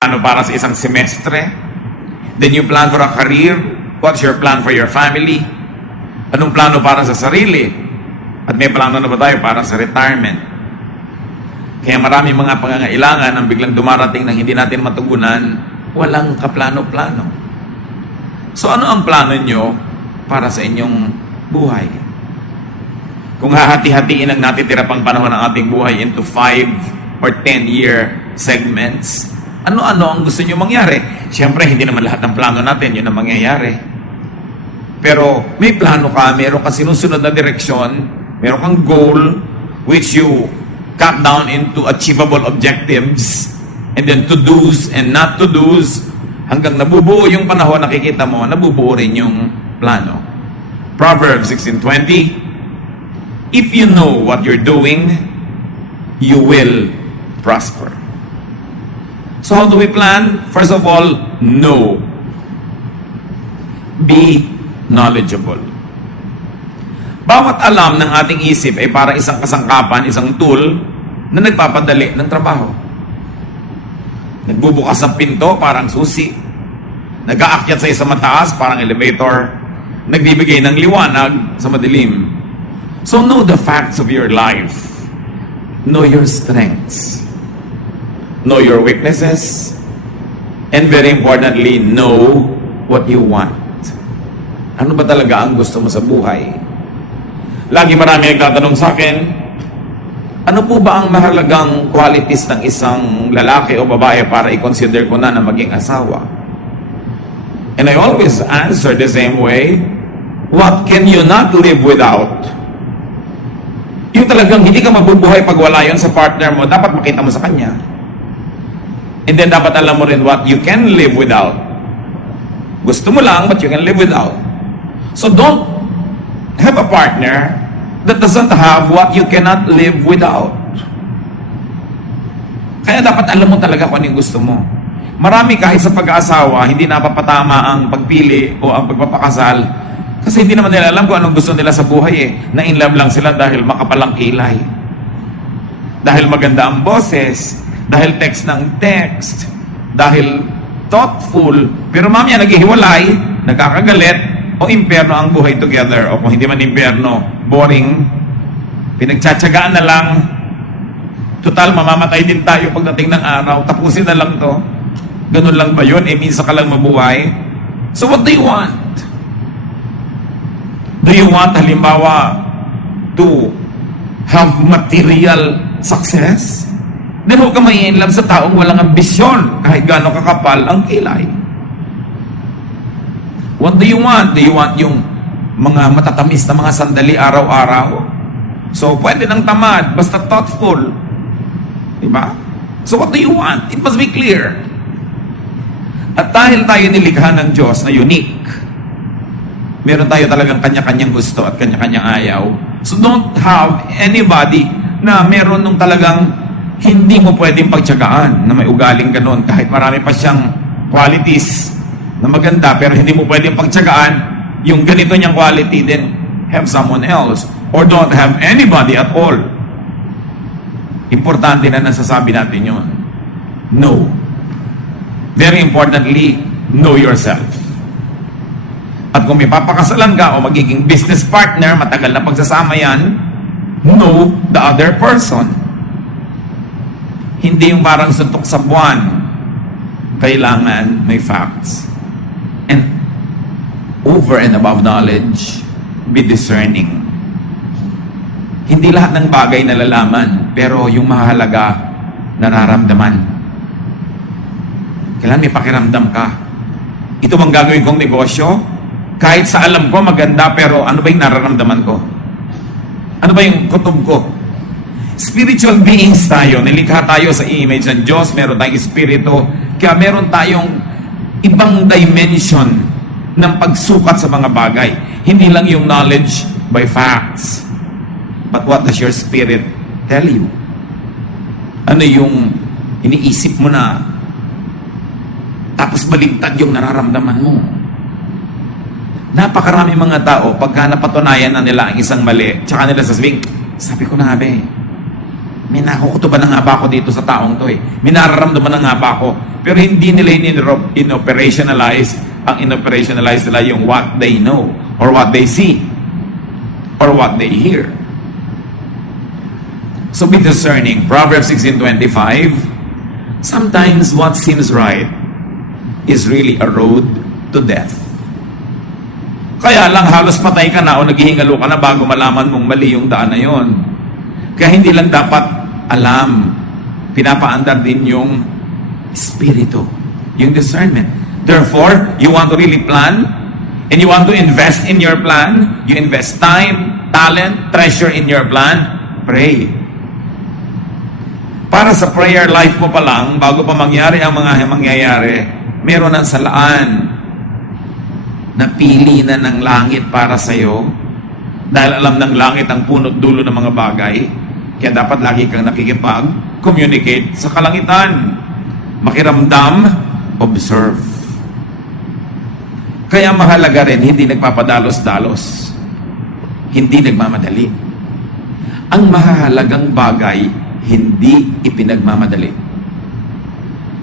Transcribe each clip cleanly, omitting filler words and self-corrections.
Ano para sa isang semestre? Then you plan for a career. What's your plan for your family? Anong plano para sa sarili? At may plano na ba tayo para sa retirement? Kaya maraming mga pangangailangan ang biglang dumarating nang hindi natin matugunan, walang kaplano-plano. So ano ang plano nyo para sa inyong buhay? Kung hahati-hatiin ang natitira pang panahon ng ating buhay into 5 or 10-year segments, ano-ano ang gusto nyo mangyari? Siyempre, hindi naman lahat ng plano natin yun ang mangyayari. Pero may plano ka, meron kang sinusunod na direksyon, meron kang goal, which you cut down into achievable objectives, and then to-dos and not to-dos, hanggang nabubuo yung panahon, nakikita mo, nabubuo rin yung plano. Proverbs 16:20, if you know what you're doing, you will prosper. So how do we plan? First of all, know. Be knowledgeable. Bawat alam ng ating isip ay parang isang kasangkapan, isang tool na nagpapadali ng trabaho. Nagbubukas ng pinto, parang susi. Nag-aakyat sa isang mataas, parang elevator. Nagbibigay ng liwanag sa madilim. So know the facts of your life. Know your strengths. Know your weaknesses. And very importantly, know what you want. Ano ba talaga ang gusto mo sa buhay? Lagi marami nagtatanong sa akin, ano po ba ang mahalagang qualities ng isang lalaki o babae para i-consider ko na maging asawa? And I always answer the same way, what can you not live without? Yung talagang hindi ka mabubuhay pag wala yun sa partner mo, dapat makita mo sa kanya. And then dapat alam mo rin what you can live without. Gusto mo lang, but you can live without. So don't have a partner that doesn't have what you cannot live without. Kaya dapat alam mo talaga kung ano yung gusto mo. Marami kahit sa pag-aasawa, hindi napapatama ang pagpili o ang pagpapakasal kasi hindi naman nila alam kung anong gusto nila sa buhay eh. Na-in love lang sila dahil makapalang kilay. Dahil maganda ang boses, dahil text ng text, dahil thoughtful, pero mamaya naghihiwalay, nagkakagalit, o impyerno ang buhay together, o kung hindi man impyerno, boring, pinagtsatsagaan na lang, total, mamamatay din tayo pagdating ng araw, tapusin na lang to. Ganun lang ba yun? Minsan ka lang mabuhay. So what do you want? Do you want, halimbawa, to have material success? Then huwag ka mai-inlove sa taong walang ambisyon kahit gaano kakapal ang kilay. What do you want? Do you want yung mga matatamis na mga sandali araw-araw? So pwede nang tamad, basta thoughtful. Diba? So what do you want? It must be clear. At dahil tayo nilikha ng Diyos na unique, meron tayo talagang kanya-kanyang gusto at kanya-kanyang ayaw. So don't have anybody na meron nung talagang hindi mo pwedeng pagtsagaan na may ugaling ganon kahit marami pa siyang qualities na maganda pero hindi mo pwedeng pagtsagaan yung ganito niyang quality, then have someone else or don't have anybody at all. Importante na nasasabi natin yun. No. Very importantly, know yourself. At kung may papakasalan ka o magiging business partner, matagal na pagsasama yan, know the other person. Hindi yung parang suntok sa buwan. Kailangan may facts. And over and above knowledge, be discerning. Hindi lahat ng bagay nalalaman, pero yung mahalaga, nararamdaman. Kailangan may pakiramdam ka. Ito bang gagawin kong negosyo? Kahit sa alam ko maganda, pero ano ba yung nararamdaman ko? Ano ba yung kutob ko? Spiritual beings tayo, nilikha tayo sa image ng Diyos, meron tayong espiritu, kaya meron tayong ibang dimension ng pagsukat sa mga bagay. Hindi lang yung knowledge by facts, but what does your spirit tell you? Ano yung iniisip mo na tapos baligtad yung nararamdaman mo? Napakarami mga tao, pagka napatunayan na nila ang isang mali, tsaka nila sasabihin, sabi ko na be, may nakukutuban na nga ba ako dito sa taong to eh. May nararamdaman na nga ba ako. Pero hindi nila in-operationalize. Ang in-operationalize nila yung what they know, or what they see, or what they hear. So be discerning. Proverbs 16:25. Sometimes what seems right is really a road to death. Kaya lang halos patay ka na o naghihingalo ka na bago malaman mong mali yung daan na yon. Kaya hindi lang dapat alam, pinapaandar din yung espiritu, yung discernment. Therefore, you want to really plan and you want to invest in your plan, you invest time, talent, treasure in your plan, pray. Para sa prayer life mo pa lang, bago pa mangyari ang mga mangyayari, meron ng salaan na pili na ng langit para sa iyo dahil alam ng langit ang punot dulo ng mga bagay. Kaya dapat lagi kang nakikipag-communicate sa kalangitan. Makiramdam, observe. Kaya mahalaga rin, hindi nagpapadalos-dalos. Hindi nagmamadali. Ang mahalagang bagay, hindi ipinagmamadali.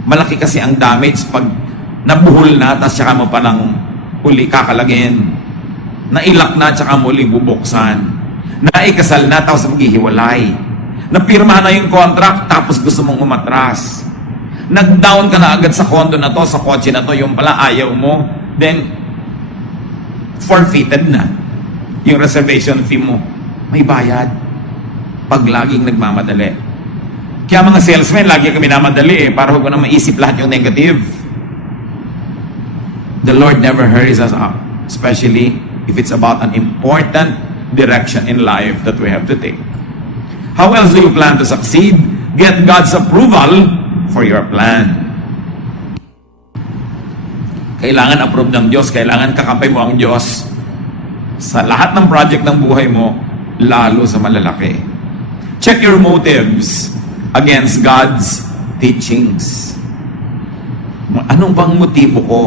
Malaki kasi ang damage pag nabuhol na, tapos saka mo palang uli kakalagin. Nailak na, tsaka muli bubuksan. Naikasal na, tapos maghihiwalay. Napirma na yung contract, tapos gusto mong umatras. Nag-down ka na agad sa condo na to, sa kotse na to, yung pala ayaw mo, then forfeited na yung reservation fee mo. May bayad pag laging nagmamadali. Kaya mga salesmen, lagi kami namadali para huwag ko na maisip lahat yung negative. The Lord never hurries us up, especially if it's about an important direction in life that we have to take. How else do you plan to succeed? Get God's approval for your plan. Kailangan approve ng Diyos, kailangan kakampi mo ang Diyos sa lahat ng project ng buhay mo, lalo sa malalaki. Check your motives against God's teachings. Anong bang motibo ko?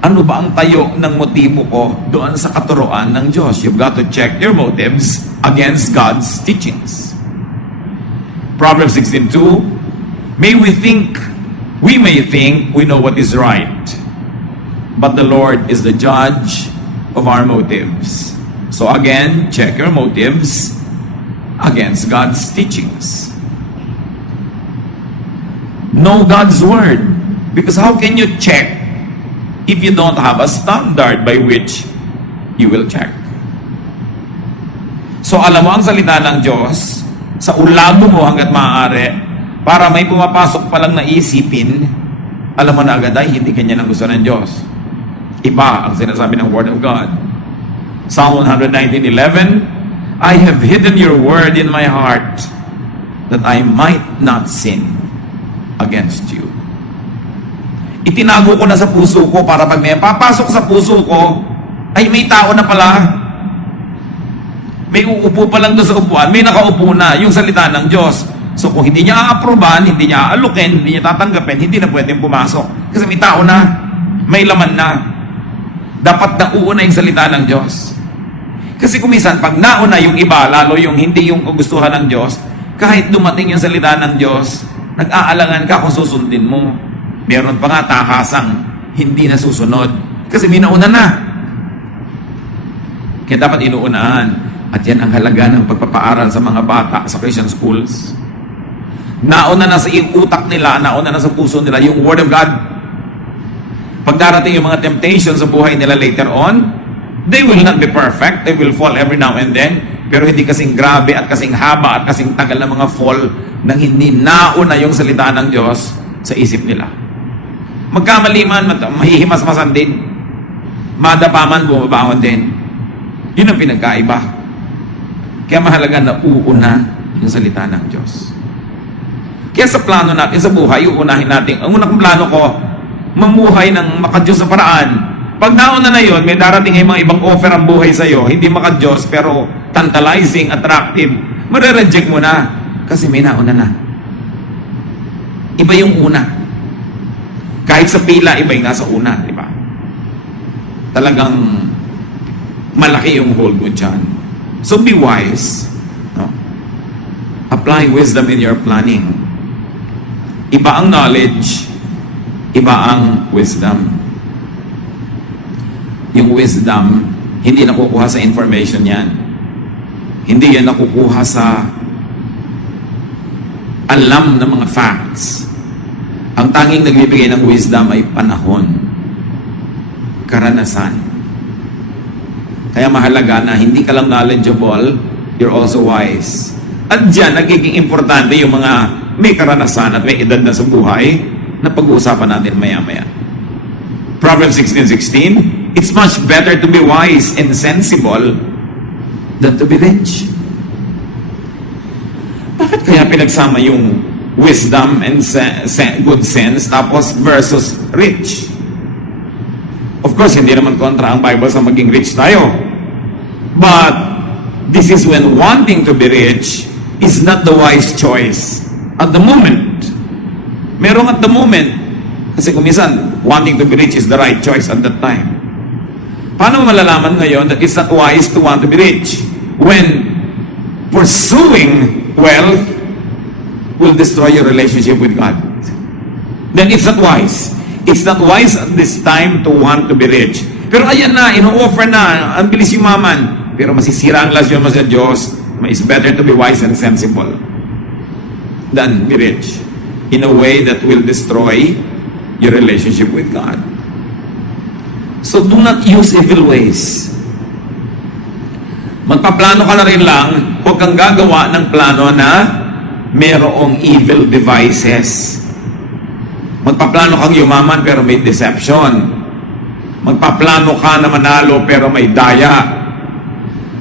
Ano ba ang tayo ng motibo ko doon sa katuroan ng Diyos? You've got to check your motives against God's teachings. Proverbs 16:2, we may think we know what is right, but the Lord is the judge of our motives. So again, check your motives against God's teachings. Know God's word, because how can you check if you don't have a standard by which you will check? So alam mo ang salita ng Diyos, sa ulado mo hanggat maaari, para may pumapasok pa lang na isipin, alam mo na agad ay hindi kanya ang gusto ng Diyos. Iba ang sinasabi ng Word of God. Psalm 119:11, I have hidden your word in my heart that I might not sin against you. Itinago ko na sa puso ko para pag may papasok sa puso ko, ay may tao na pala. May uupo pa lang doon sa upuan, may nakaupo na, yung salita ng Diyos. So kung hindi niya a-approvean, hindi niya aalukin, hindi niya tatanggapin, hindi na pwedeng pumasok. Kasi may tao na, may laman na. Dapat nauuna yung salita ng Diyos. Kasi kung minsan, pag nauna yung iba, lalo yung hindi yung kagustuhan ng Diyos, kahit dumating yung salita ng Diyos, nag-aalangan ka kung susundin mo. Meron pa nga takasang hindi na susunod. Kasi may nauna na. Kaya dapat inuunaan. At yan ang halaga ng pagpapaaral sa mga bata sa Christian schools. Nauna na sa utak nila, nauna na sa puso nila yung Word of God. Pag darating yung mga temptations sa buhay nila later on, they will not be perfect. They will fall every now and then. Pero hindi kasing grabe at kasing haba at kasing tagal ng mga fall nang hindi nauna yung salita ng Diyos sa isip nila. Magkamali man, mahihimas-masan din. Madapaman, bumabangon din. Yun ang pinagkaiba. Kaya mahalaga na uuna yung salita ng Diyos. Kaya sa plano natin sa buhay, uunahin natin. Ang unang plano ko, mamuhay ng makadiyos sa paraan. Pag nauna na yun, may darating ay mga ibang offer ang buhay sa'yo. Hindi makadiyos, pero tantalizing, attractive. Mare-reject mo na. Kasi may nauna na. Iba yung una. Kahit sa pila, iba yung nasa una. Di ba? Talagang malaki yung hold mo dyan. So be wise. No? apply wisdom in your planning. Iba ang knowledge, iba ang wisdom. Yung wisdom, hindi nakukuha sa information yan. Hindi yan nakukuha sa alam ng mga facts. Ang tanging nagbibigay ng wisdom ay panahon, karanasan. Kaya mahalaga na hindi ka lang knowledgeable, you're also wise. At dyan, nagiging importante yung mga may karanasan at may edad na sa buhay na pag-uusapan natin maya-maya. Proverbs 16:16, it's much better to be wise and sensible than to be rich. Bakit kaya pinagsama yung wisdom and good sense tapos versus rich? Of course, hindi naman kontra ang Bible sa maging rich tayo. But this is when wanting to be rich is not the wise choice at the moment. Merong at the moment. Kasi kung minsan, wanting to be rich is the right choice at that time. Paano mo malalaman ngayon that it's not wise to want to be rich? When pursuing wealth will destroy your relationship with God. Then it's not wise. It's not wise at this time to want to be rich. Pero ayan na, ino-offer na, ang bilis yumaman. Pero masisira ang lasyon mo sa Diyos. It's better to be wise and sensible than be rich in a way that will destroy your relationship with God. So do not use evil ways. Magpaplano ka na rin lang, huwag kang gagawa ng plano na merong evil devices. Magpaplano kang yumaman pero may deception. Magpaplano ka na manalo pero may daya.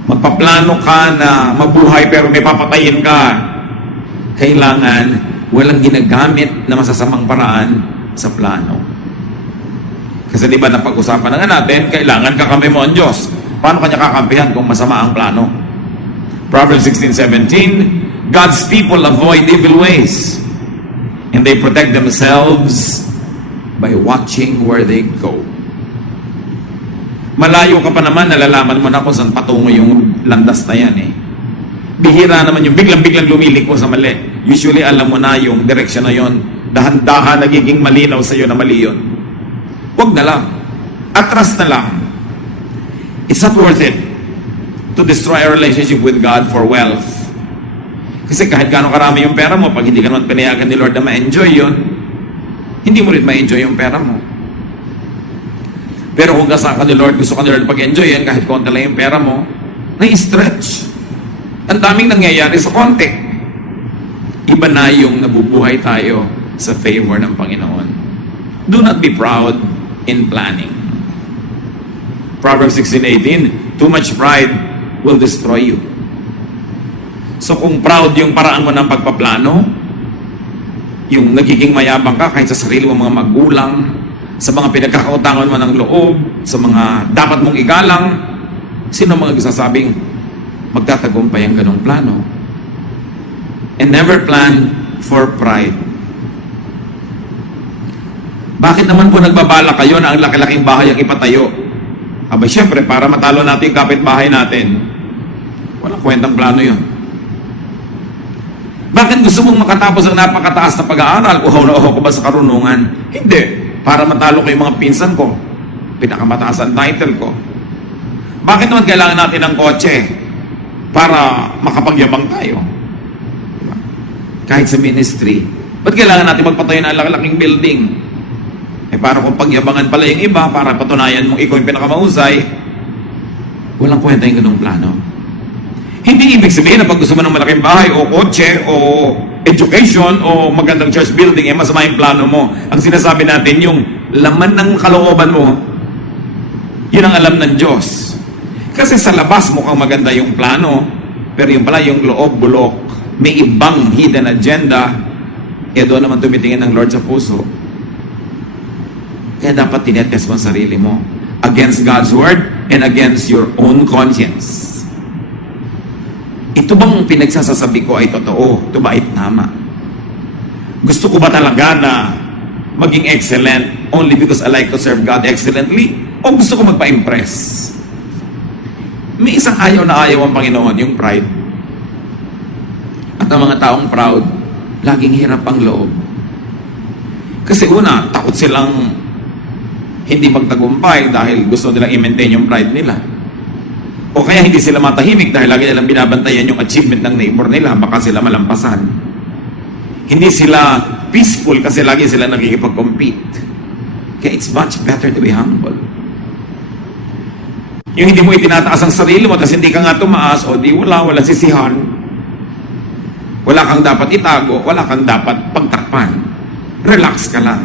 Magpaplano ka na mabuhay pero may papatayin ka. Kailangan walang ginagamit na masasamang paraan sa plano. Kasi di ba napag-usapan na nga natin, kailangan kakampi mo ang Diyos. Paano kanya kakampihan kung masama ang plano? Proverbs 16:17, God's people avoid evil ways and they protect themselves by watching where they go. Malayo ka pa naman, nalalaman mo na kung saan patungo yung landas na yan eh. Bihira naman yung biglang-biglang lumiliko sa mali. Usually alam mo na yung direction na yon. Dahan-dahan nagiging malinaw sa iyo na mali yun. Huwag na lang. Atras na lang. It's not worth it to destroy a relationship with God for wealth. Kasi kahit gaano karami yung pera mo, pag hindi ka naman pinayagan ni Lord na ma-enjoy yun, hindi mo rin ma-enjoy yung pera mo. Pero kung kasama ka ni Lord, gusto ka ni Lord pag-enjoy yan, kahit konti lang yung pera mo, na-stretch. Ang daming nangyayari sa konti. Iba na yung nabubuhay tayo sa favor ng Panginoon. Do not be proud in planning. Proverbs 16:18, too much pride will destroy you. So kung proud yung paraan mo ng pagpaplano, yung nagiging mayabang ka kahit sa sarili mo mga magulang, sa mga pinagkakautangan mo ng loob, sa mga dapat mong igalang, sino mga nagsasabing magtatagumpay ang ganong plano? And never plan for pride. Bakit naman po nagbabala kayo na ang laki-laking bahay ang ipatayo? Aba, syempre, para matalo natin yung kapitbahay natin. Walang kwentang plano yun. Bakit gusto mong makatapos ang napakataas na pag-aaral? Uhaw na uhaw ko ba sa karunungan? Hindi. Para matalo ko yung mga pinsan ko. Pinakamataas ang title ko. Bakit naman kailangan natin ng kotse? Para makapagyabang tayo. Diba? Kahit sa ministry. Ba't kailangan natin magpatayo ng laki-laking building? Para kung pagyabangan pala yung iba, para patunayan mong ikaw yung pinakamahusay, walang kwenta yung ganung plano. Hindi ibig sabihin na pag gusto mo ng malaking bahay, o kotse, o education, o magandang church building, masama yung plano mo. Ang sinasabi natin, yung laman ng kalooban mo, yun ang alam ng Diyos. Kasi sa labas mukhang maganda yung plano, pero yung pala yung loob, bulok. May ibang hidden agenda, doon naman tumitingin ng Lord sa puso. Kaya dapat tinetest mo ang sarili mo against God's word and against your own conscience. Ito bang pinagsasasabi ko ay totoo? Ito ba ay tama? Gusto ko ba talaga na maging excellent only because I like to serve God excellently? O gusto ko magpa-impress? May isang ayaw na ayaw ang Panginoon, yung pride. At ang mga taong proud, laging hirap ang loob. Kasi una, takot silang hindi magtagumpay dahil gusto nilang i-maintain yung pride nila. O kaya hindi sila matahimik dahil lagi nilang binabantayan yung achievement ng neighbor nila, baka sila malampasan. Hindi sila peaceful kasi lagi sila nakikipag-compete. Kaya it's much better to be humble. Yung hindi mo itinataas ang sarili mo, tapos hindi ka nga tumaas, o di wala sisihan. Wala kang dapat itago, wala kang dapat pagtakpan. Relax ka lang.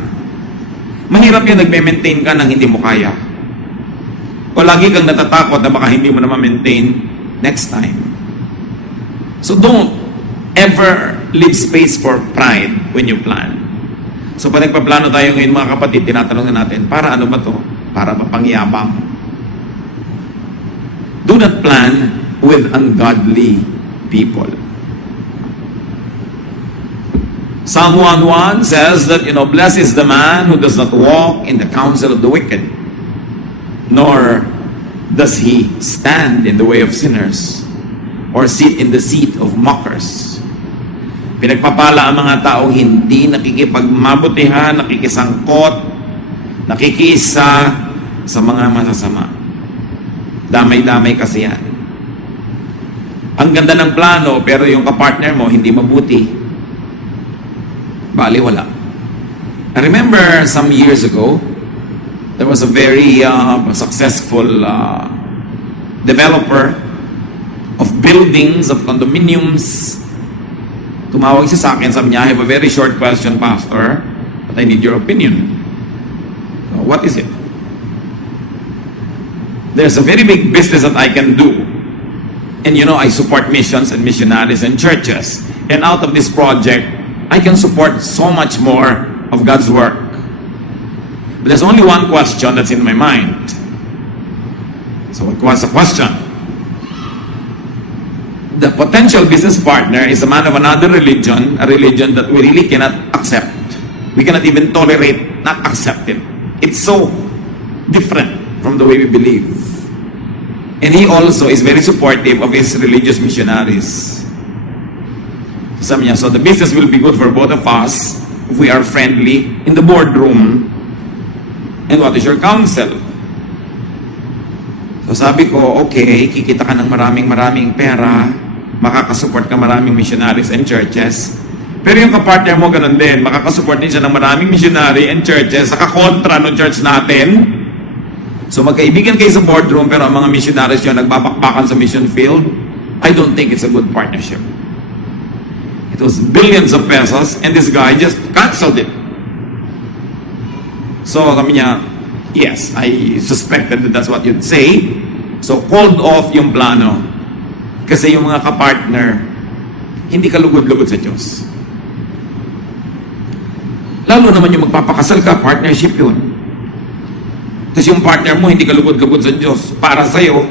Mahirap yung nagme-maintain ka ng hindi mo kaya. O lagi kang natatakot na baka hindi mo na ma-maintain next time. So don't ever leave space for pride when you plan. So pag nagpaplano tayo ngayon mga kapatid, tinatanong na natin, para ano ba to? Para mapangyabang? Do not plan with ungodly people. Psalm 1:1 says that, blessed is the man who does not walk in the counsel of the wicked, nor does he stand in the way of sinners, or sit in the seat of mockers. Pinagpapala ang mga taong hindi nakikipagmabutihan, nakikisangkot, nakikiisa sa mga masasama. Damay-damay kasi yan. Ang ganda ng plano, pero yung kapartner mo hindi mabuti. Bali, wala. I remember some years ago, there was a very successful developer of buildings, of condominiums. Tumawag siya sa akin, sabi niya, I have a very short question, Pastor, but I need your opinion. What is it? There's a very big business that I can do. And I support missions and missionaries and churches. And out of this project, I can support so much more of God's work. But there's only one question that's in my mind. So what was the question? The potential business partner is a man of another religion, a religion that we really cannot accept. We cannot even tolerate, not accept it. It's so different from the way we believe. And he also is very supportive of his religious missionaries. Sabi niya, so the business will be good for both of us if we are friendly in the boardroom. And what is your counsel? So sabi ko, okay, kikita ka ng maraming pera, makakasupport ka maraming missionaries and churches. Pero yung kapartner mo ganun din, makakasupport din siya ng maraming missionary and churches sa kakontra ng church natin. So magkaibigan kayo sa boardroom, pero ang mga missionaries yun nagbabakbakan sa mission field. I don't think it's a good partnership. It was billions of pesos, and this guy just canceled it. So kami niya, yes, I suspected that that's what you'd say. So called off yung plano. Kasi yung mga kapartner, hindi ka lugod-lugod sa Diyos. Lalo naman yung magpapakasal ka, partnership yun. Tapos yung partner mo, hindi ka lugod-lugod sa Diyos. Para sa'yo,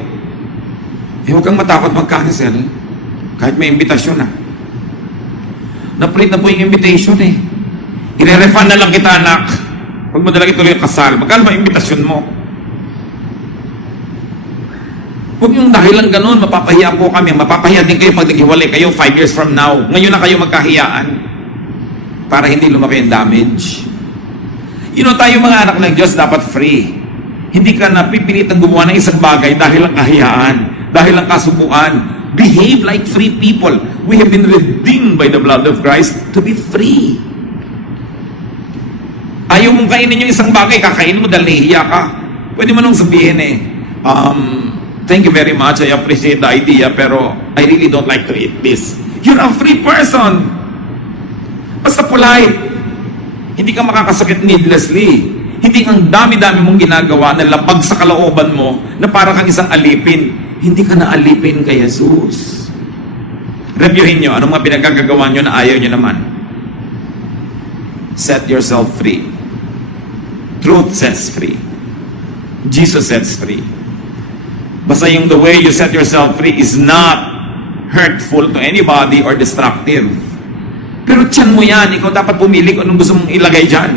huwag kang matakot mag-cancel. Kahit may imbitasyon na. Na-print na po yung invitation eh. I-refund na lang kita, anak. Huwag mo dalang ituloy yung kasal. Magkano ba imbitasyon mo? Huwag yung dahilan ganun, mapapahiya po kami. Mapapahiya din kayo pag naghiwalay kayo 5 years from now. Ngayon na kayo magkahiyaan. Para hindi lumaki yung damage. Tayo mga anak ng Diyos dapat free. Hindi ka napipilitang gumawa ng isang bagay dahil lang kahiyaan, dahil lang kasubuan. Behave like free people. We have been redeemed by the blood of Christ to be free. Ayaw mong kainin yung isang bagay, kakainin mo dahil nahihiya ka. Pwede mo nang sabihin thank you very much, I appreciate the idea, pero I really don't like to eat this. You're a free person. Basta polite. Hindi ka makakasakit needlessly. Hindi ang dami-dami mong ginagawa na lapag sa kalooban mo na para kang isang alipin. Hindi ka na alipin kay Jesus. Reviewin nyo, anong mga pinagkagagawa nyo na ayaw nyo naman. Set yourself free. Truth sets free. Jesus sets free. Basta yung the way you set yourself free is not hurtful to anybody or destructive. Pero tiyan mo yan, ikaw dapat pumili kung anong gusto mong ilagay dyan.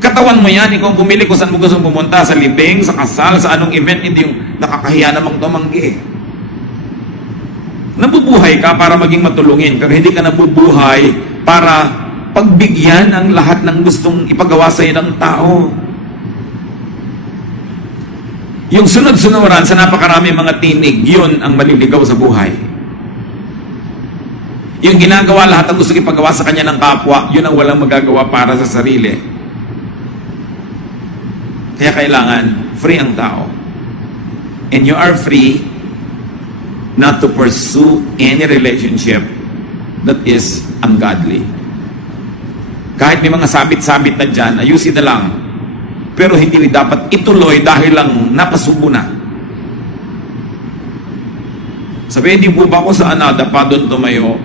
Katawan mo yan, ikaw pumili kung saan mo gusto mong pumunta, sa libing, sa kasal, sa anong event, hindi yung nakakahiya namang tumanggi. Nabubuhay ka para maging matulungin, pero hindi ka nabubuhay para pagbigyan ang lahat ng gustong ipagawa sa iyo ng tao. Yung sunod-sunuran sa napakarami mga tinig, yun ang maliligaw sa buhay. Yung ginagawa lahat ang gusto ipagawa sa kanya ng kapwa, yun ang walang magagawa para sa sarili. Kaya kailangan free ang tao. And you are free not to pursue any relationship that is ungodly. Kahit may mga sabit-sabit na dyan, ayusin na lang. Pero hindi dapat ituloy dahil lang napasubo na. Sabi, hindi po ba ako sa Anada pa doon tumayo?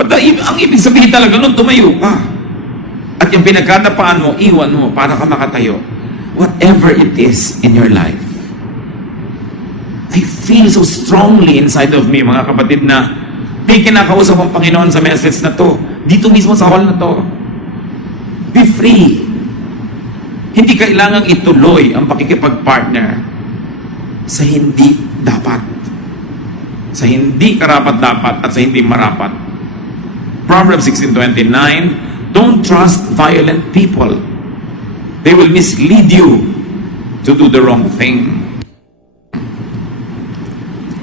But ang ibig sabihin talaga noon, tumayo ka. At yung pinagkatapaan mo, iwan mo para ka makatayo. Whatever it is in your life. I feel so strongly inside of me, mga kapatid, na may kinakausap ang Panginoon sa message na to. Dito mismo sa hall na to. Be free. Hindi kailangang ituloy ang pakikipag-partner sa hindi dapat. Sa hindi karapat-dapat at sa hindi marapat. Proverbs 16:29, don't trust violent people. They will mislead you to do the wrong thing.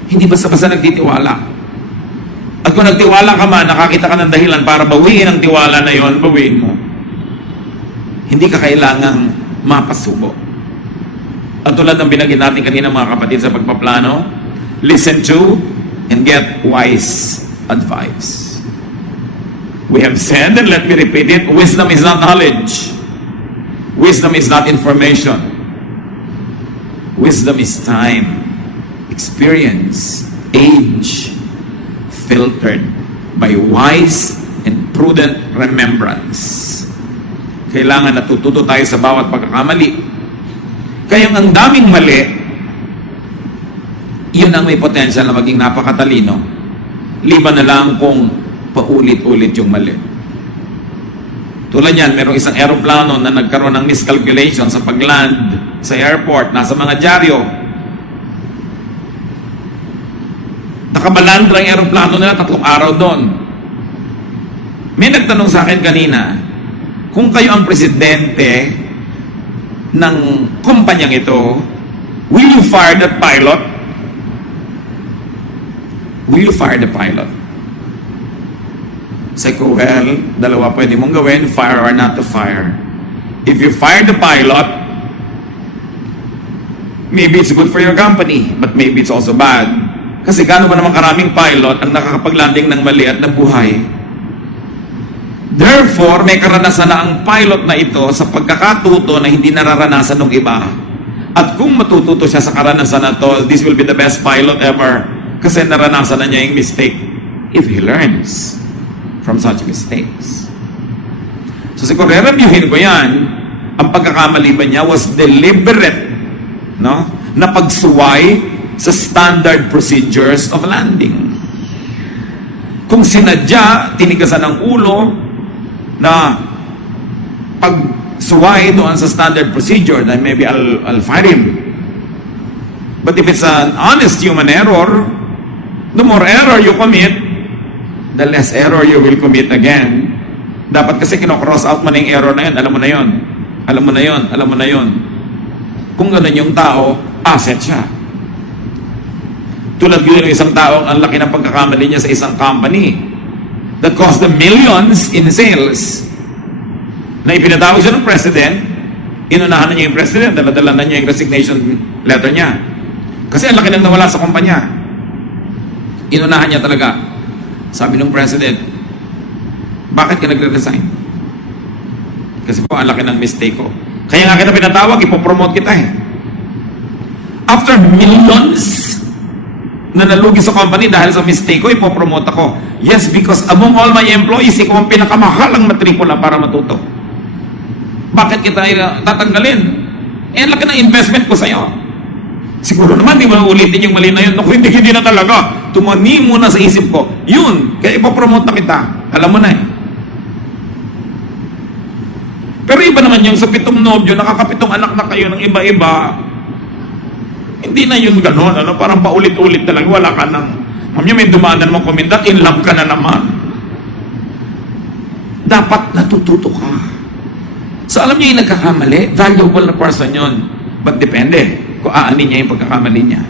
Hindi basta-basta nagtitiwala. At kung nagtiwala ka man, nakakita ka ng dahilan para bawiin ang tiwala na yon, bawiin mo. Hindi ka kailangang mapasubo. At tulad ng binagin natin kanina mga kapatid sa pagpaplano, listen to and get wise advice. We have said, and let me repeat it, wisdom is not knowledge. Wisdom is not information. Wisdom is time, experience, age, filtered by wise and prudent remembrance. Kailangan natututo tayo sa bawat pagkakamali. Kaya ang daming mali, yun ang may potential na maging napakatalino. Liban na lang kung paulit-ulit yung mali. Tulad yan, merong isang aeroplano na nagkaroon ng miscalculation sa pagland sa airport, nasa mga dyaryo. Nakabalandra ang aeroplano nila, 3 araw doon. May nagtanong sa akin kanina, kung kayo ang presidente ng kumpanyang ito, will you fire that pilot? Will you fire the pilot? Say ko, well, dalawa pwede mong gawin, fire or not to fire. If you fire the pilot, maybe it's good for your company, but maybe it's also bad. Kasi gaano ba naman karaming pilot ang nakakapaglanding ng mali at nabuhay? Therefore, may karanasan na ang pilot na ito sa pagkakatuto na hindi nararanasan ng iba. At kung matututo siya sa karanasan na to, this will be the best pilot ever. Kasi naranasan na niya yung mistake. If he learns from such mistakes. So siguro, re-reviewin ko yan. Ang pagkakamali ba niya was deliberate, no? Na pagsuway sa standard procedures of landing. Kung sinadya, tinigasan ng ulo, na pagsuway doon sa standard procedure, then maybe I'll fire him. But if it's an honest human error, the more error you commit, the less error you will commit again. Dapat kasi kino-cross out mo na yung error na yun. Alam mo na yun. Alam mo na yun. Alam mo na yun. Kung ganun yung tao, asset siya. Tulad yun yung isang tao, ang laki ng pagkakamali niya sa isang company that cost them millions in sales, na ipinatawag siya ng president, inunahan na niya yung president, dala-dala na niya yung resignation letter niya. Kasi ang laki nang nawala sa kumpanya. Inunahan niya talaga. Sabi ng president, bakit ka nagre-resign? Kasi po, ang laki ng mistake ko. Kaya nga kita pinatawag, ipopromote kita eh. After millions na nalugi sa company dahil sa mistake ko, ipopromote ako. Yes, because among all my employees, ikaw ang pinakamahalang matrikula para matuto. Bakit kita tatanggalin? Eh, laki ng investment ko sa'yo. Siguro naman, di mo na ulitin yung mali na yun. Naku, hindi na talaga. Tumani muna sa isip ko. Yun, kaya ipopromote na kita. Alam mo na eh. Pero iba naman yung sa 7 nobyo, nakakapitong anak na kayo ng iba-iba. Hindi na yun gano'n, ano? Parang paulit-ulit talaga, wala ka nang Ma'am niyo, may dumanan mong kumindat, in love ka na naman. Dapat natututo ka. So alam niyo yung nagkakamali, valuable na person yun. But depende kung aanin niya yung pagkakamali niya.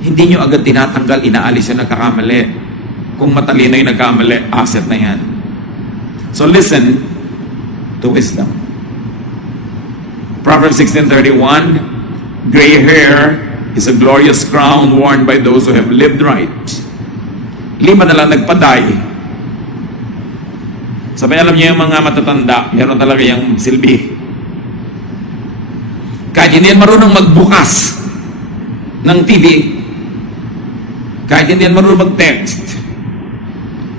Hindi niyo agad tinatanggal, inaalis yung nagkakamali. Kung matalino yung nagkakamali, asset na yan. So listen to wisdom. Proverbs 16:31, gray hair is a glorious crown worn by those who have lived right. Lima na lang nagpaday. Sabi, alam niyo yung mga matatanda, meron talaga yung silbi. Kahit hindi yan marunong magbukas ng TV, kahit hindi yan marunong mag-text,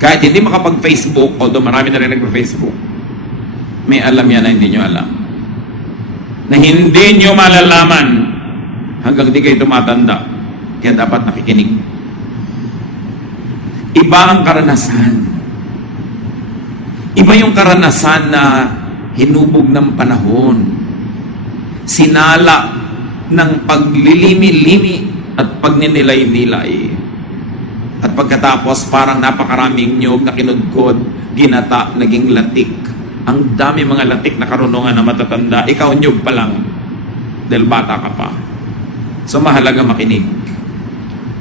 kahit hindi makapag-Facebook, although marami na rin nag-Facebook, may alam yan na hindi nyo alam. Na hindi nyo malalaman hanggang di kayo tumatanda. Kaya dapat nakikinig. Iba ang karanasan. Iba yung karanasan na hinubog ng panahon. Sinala ng paglilimi-limi at pagninilay-nilay. At pagkatapos parang napakaraming nyog na kinudkod, ginata, naging latik. Ang dami mga latik na karunungan na matatanda. Ikaw nyog pa lang dahil bata ka pa. So mahalaga makinig.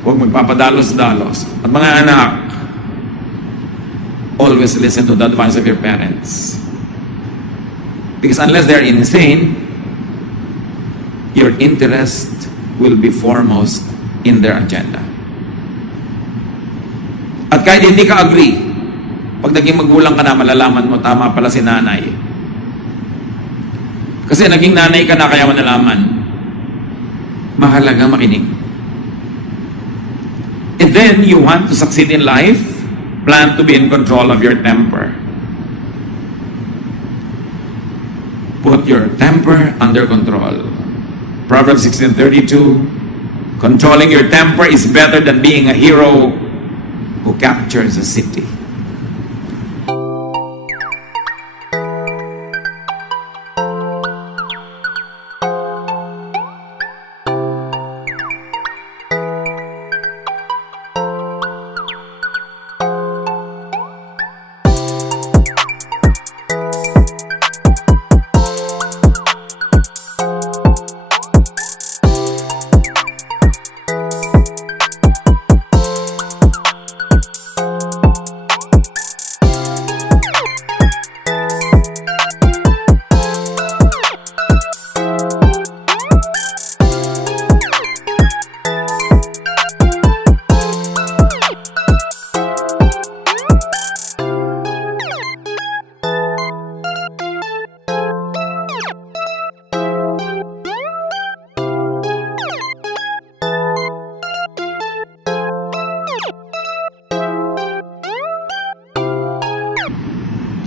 Huwag magpapadalos-dalos. At mga anak, always listen to the advice of your parents. Because unless they're insane, your interest will be foremost in their agenda. At kahit hindi ka agree, pag naging magulang ka na, malalaman mo, tama pala si nanay. Kasi naging nanay ka na, kaya mo nalaman. Mahalaga makinig. And then, you want to succeed in life, plan to be in control of your temper. Put your temper under control. Proverbs 16:32, controlling your temper is better than being a hero who captures a city.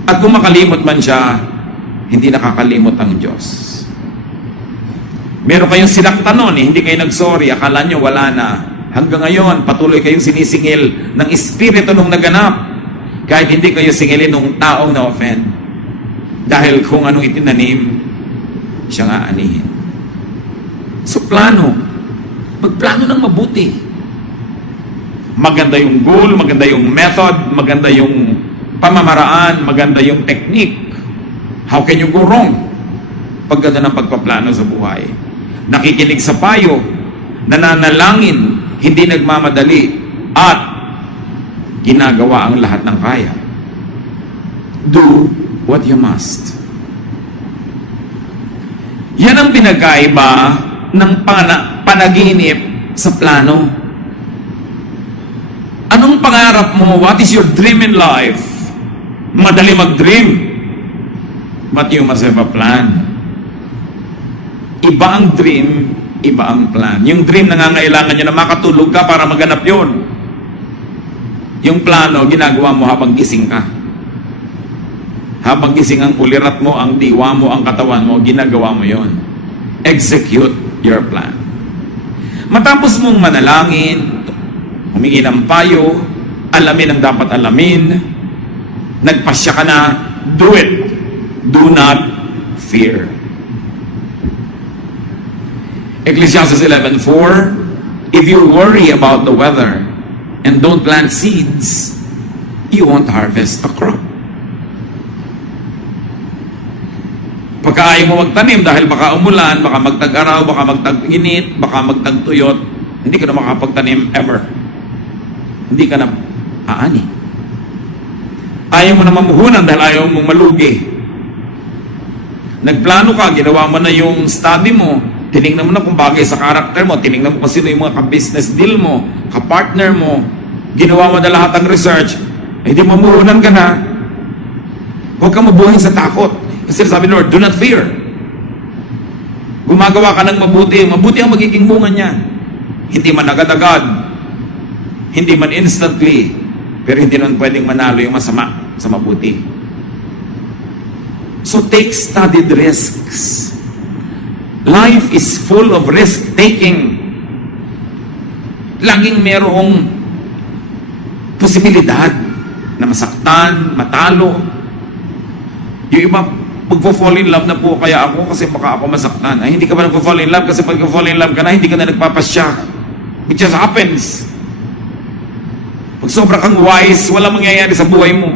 At kung makalimot man siya, hindi nakakalimot ang Diyos. Meron kayong sinaktan nun, hindi kayo nag-sorry, akala nyo wala na. Hanggang ngayon, patuloy kayong sinisingil ng espiritu nung naganap. Kahit hindi kayo singilin ng taong na-offend. Dahil kung anong itinanim, siya nga anihin. So plano. Magplano ng mabuti. Maganda yung goal, maganda yung method, maganda yung pamamaraan, maganda yung technique. How can you go wrong? Pagganda ng pagpaplano sa buhay. Nakikinig sa payo, nananalangin, hindi nagmamadali, at ginagawa ang lahat ng kaya. Do what you must. Yan ang pinagkaiba ng panaginip sa plano. Anong pangarap mo? What is your dream in life? Madali mag-dream, but you must have a plan. Iba ang dream, iba ang plan. Yung dream, nangangailangan nyo na makatulog ka para maganap yun. Yung plano, ginagawa mo habang gising ka. Habang gising ang ulirat mo, ang diwa mo, ang katawan mo, ginagawa mo yun. Execute your plan. Matapos mong manalangin, humingi ng payo, alamin ang dapat alamin, nagpasya ka na, do it. Do not fear. Ecclesiastes 11:4, If you worry about the weather and don't plant seeds, you won't harvest a crop. Pagka ayaw mo magtanim dahil baka umulan, baka magtag-araw, baka magtag-init, baka magtag-tuyot, hindi ka na makapagtanim ever. Hindi ka na aani. Ayaw mo na mamuhunan dahil ayaw mong malugi. Nagplano ka, ginawa mo na yung study mo, tinignan mo na kung bagay sa karakter mo, tinignan mo kung sino yung mga ka-business deal mo, ka-partner mo, ginawa mo na lahat ng research, hindi mamuhunan ka na. Huwag kang mabuhay sa takot. Kasi sabi ni Lord, do not fear. Gumagawa ka ng mabuti, mabuti ang magiging bunga niyan. Hindi man agad-agad, hindi man instantly, pero hindi naman pwedeng manalo yung masama sa mabuti. So take studied risks. Life is full of risk-taking. Laging merong posibilidad na masaktan, matalo. Yung iba, magpo-fall in love na po kaya ako kasi baka ako masaktan. Ay, hindi ka ba nagpo-fall in love kasi pag fall in love ka na, hindi ka na nagpapasya. It just happens. Pag sobra kang wise, wala mangyayari sa buhay mo.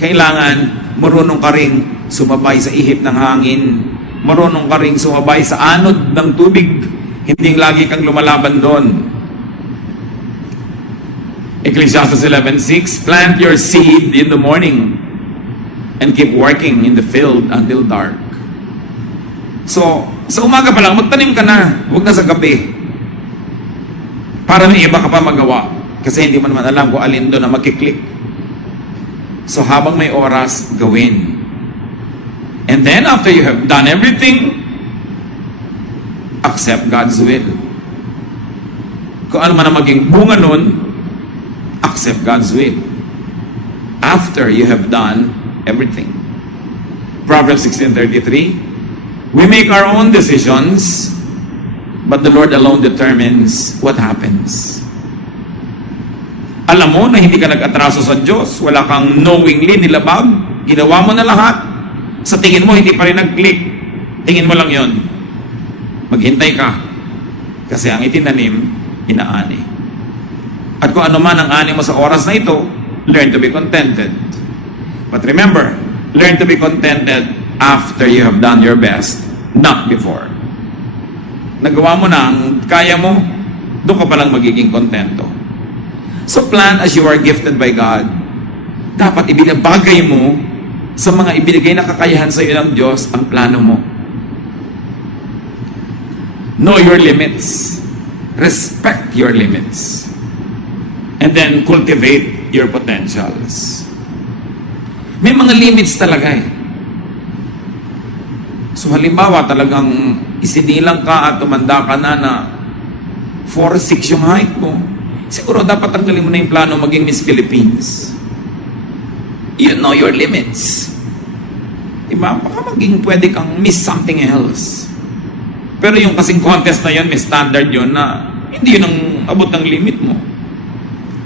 Kailangan, marunong ka ring sumabay sa ihip ng hangin. Marunong ka ring sumabay sa anod ng tubig. Hindi lagi kang lumalaban doon. Ecclesiastes 11:6, plant your seed in the morning and keep working in the field until dark. So, sa umaga pa lang, magtanim ka na. Huwag na sa gabi. Para may iba ka pa magawa. Kasi hindi mo naman alam kung alin doon na magkiklik. So, habang may oras, gawin. And then, after you have done everything, accept God's will. Kung ano man ang maging bunga nun, accept God's will. After you have done everything. Proverbs 16:33, we make our own decisions, but the Lord alone determines what happens. Alam mo na hindi ka nag-atraso sa Diyos, wala kang knowingly nilabag, ginawa mo na lahat, sa tingin mo hindi pa rin nag-click, tingin mo lang yon. Maghintay ka, kasi ang itinanim, inaani. At kung ano man ang ani mo sa oras na ito, learn to be contented. But remember, learn to be contented after you have done your best, not before. Nagawa mo na ang kaya mo, doon ka palang magiging kontento. So plan as you are gifted by God. Dapat ibinabagay mo sa mga ibinigay na kakayahan sa iyo ng Diyos ang plano mo. Know your limits. Respect your limits. And then cultivate your potentials. May mga limits talaga eh. So halimbawa talagang isinilang ka at tumanda ka na 4'6" yung height mo. Siguro dapat tanggalin mo na yung plano maging Miss Philippines. You know your limits. Diba? Baka maging pwede kang miss something else. Pero yung kasing contest na yun, may standard yun na hindi yun ang abot ng limit mo.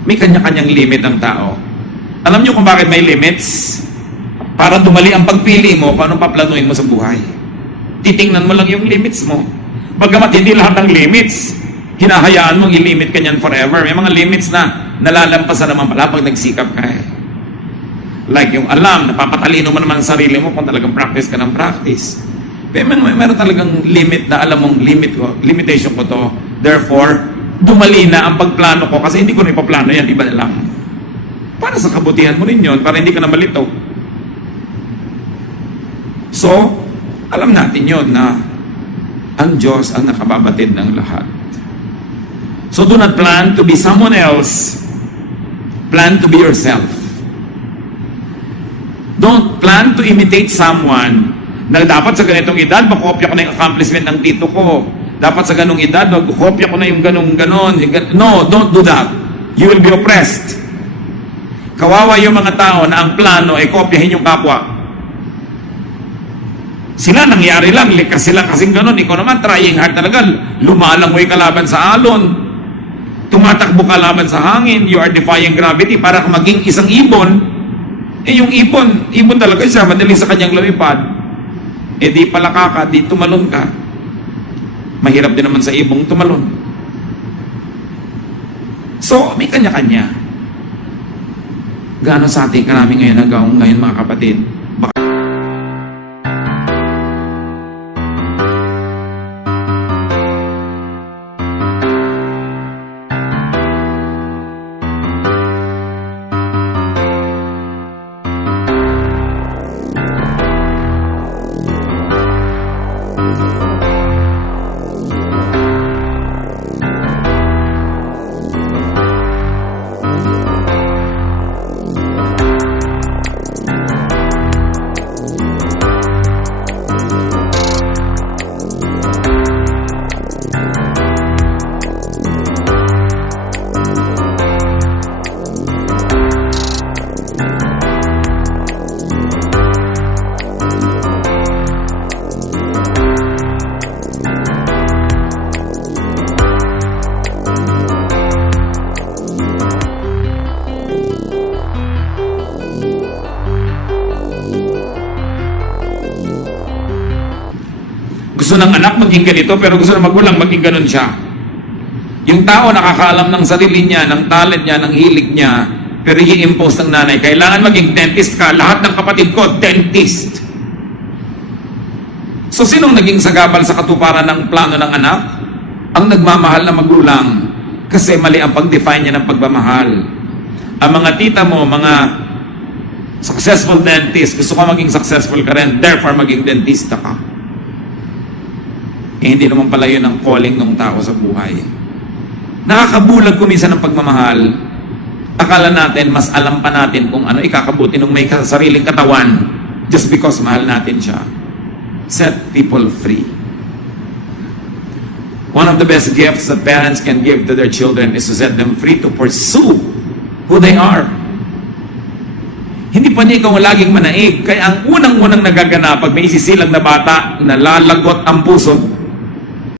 May kanya-kanyang limit ang tao. Alam nyo kung bakit may limits? Para dumali ang pagpili mo, paano paplanuin mo sa buhay. Titingnan mo lang yung limits mo. Bagamat hindi lahat ng limits, hinahayaan mong i-limit ka niyan forever. May mga limits na nalalampasan naman pala pag nagsikap ka eh. Like yung alam, napapatalino mo naman sa sarili mo kung talagang practice ka ng practice. Pero meron talagang limit na alam mong limitation ko to. Therefore, dumali na ang pagplano ko kasi hindi ko na ipaplano yan, iba na lang. Para sa kabutihan mo rin yun, para hindi ka na malito. So, alam natin yun na ang Diyos ang nakababatid ng lahat. So, do not plan to be someone else. Plan to be yourself. Don't plan to imitate someone na dapat sa ganitong edad, makopya ko na yung accomplishment ng tito ko. Dapat sa ganong edad, magkopya ko na yung ganon. No, don't do that. You will be oppressed. Kawawa yung mga tao na ang plano ay kopyahin yung kapwa. Sila nangyari lang, likas sila kasing ganon. Ikaw naman, trying hard talaga. Lumalangoy kalaban sa alon. Tumatakbo kalaban sa hangin. You are defying gravity para maging isang ibon. Eh yung ibon talaga siya, madali sa kanyang lumipad. Eh di pala di tumalon ka. Mahirap din naman sa ibong tumalon. So, may kanya-kanya. Gaano sa ating karami ngayon hanggang ngayon mga kapatid? Gusto ng anak maging ganito, pero gusto ng magulang maging ganun siya. Yung tao nakakaalam ng sarili niya, ng talent niya, ng hilig niya, pero i-impose ng nanay, kailangan maging dentist ka. Lahat ng kapatid ko, dentist. So, sinong naging sagabal sa katuparan ng plano ng anak? Ang nagmamahal na magulang. Kasi mali ang pag-define niya ng pagmamahal. Ang mga tita mo, mga successful dentist, gusto ka maging successful ka rin, therefore maging dentista ka. Eh, hindi naman pala yun ang calling ng tao sa buhay. Nakakabulag kuminsan ng pagmamahal. Akala natin, mas alam pa natin kung ano ikakabuti ng may sariling katawan just because mahal natin siya. Set people free. One of the best gifts that parents can give to their children is to set them free to pursue who they are. Hindi pa niya ikaw laging manaig. Kaya ang unang-unang nagaganap pag may isisilang na bata na lalagot ang puso,